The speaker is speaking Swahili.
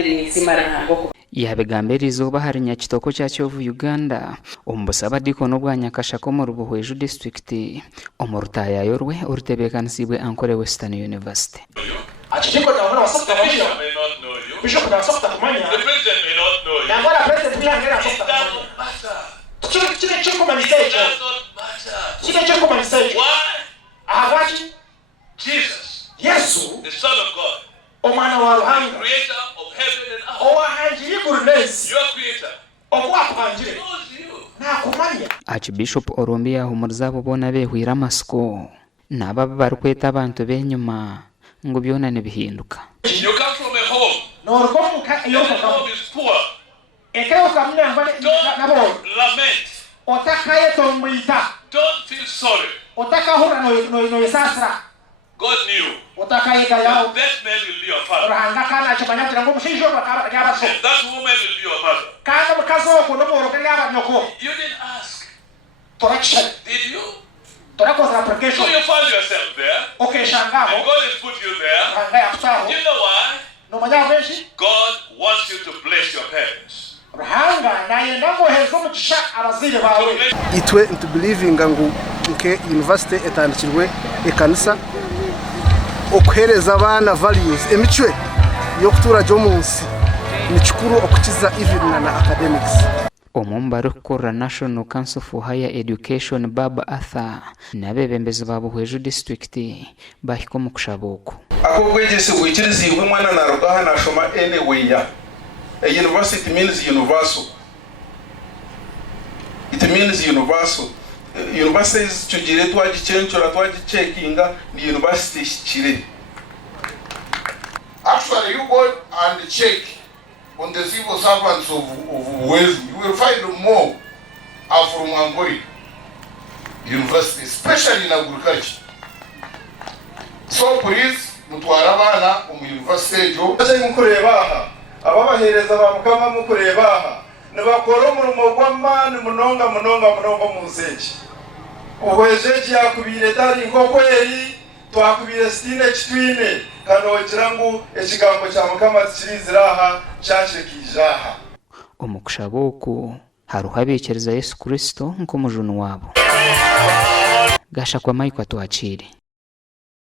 kandi nisimara ntango yabegambira izuba hari nyakitoko cya Kiyovu Uganda ombusaba dikono bwa Nyakashako mu Rubuhweju district omurutaya yorwe urutebekanisiibwe Ankole Western University. Achiko taona wasafta mwisho. Bishop na wasafta kumanya. The president may not know. Na wala president bila ngera wasafta. Chile chiko manisejo. Chile chiko manisejo. Why? Awaji Jesus. Yesu, the Son of God. Omwana wa Ruhanga, creator of heaven and earth. Owahanjiri kurunesi. Your creator. Okwapanjire. Na kumanya. Archbishop Orombia humurza bona behwira masiko. Naba barukweta abantu benyuma ngo byona nebihinduka. You come from a home. No rukomu ka yoka home is poor. Ekeo kamna ngale nabo. Lament. Otakaye tomuita. Don't feel sorry. Otaka hura no yesasra. God knew. Otakaye kayao. That man will be your father. Rahanga kana chobanya ngo mushijo bakaba nyaba so. That woman will be your mother. Kana mukazo ko no moro kanyaba nyoko. You didn't ask. Correction. Did you? So you found yourself there. Okay, Shangamo. And God has put you there. You know why? God wants you to bless your parents. Itwe ntubelivinga ngo nke university etandikirwe ekanisa okuhereza abana values emicwe yo kuturaje omunsi ni kikuru okukiza even na academics. Omumbaru kora National Council for Higher Education Baba Arthur nabebembezi babuhweju district bahikomu kushaboko akogwegese gwikirizibwe mwana na rugaha na shoma anyway ya a university means universal. It means universal. Universities tugire twagicyenchora twagicekinga ni university chire. Actually you go and check on the civil servants of Wales, you will find more are from Angori University, especially in agriculture. So please, mutwara abana mu university jo mukureba ababahereza bamukama mukureba nabakora umurimo gw'amani munonga mu nseje ubwejeje yakubire tari ngokweri twakubire stine kitwine kanogira ngo ekigambo cya mukama kiriziraha cyashekije omukushaboko haruhabekereza Yesu Kristo nko mujunu wabo gasha kwa Mike atwachire.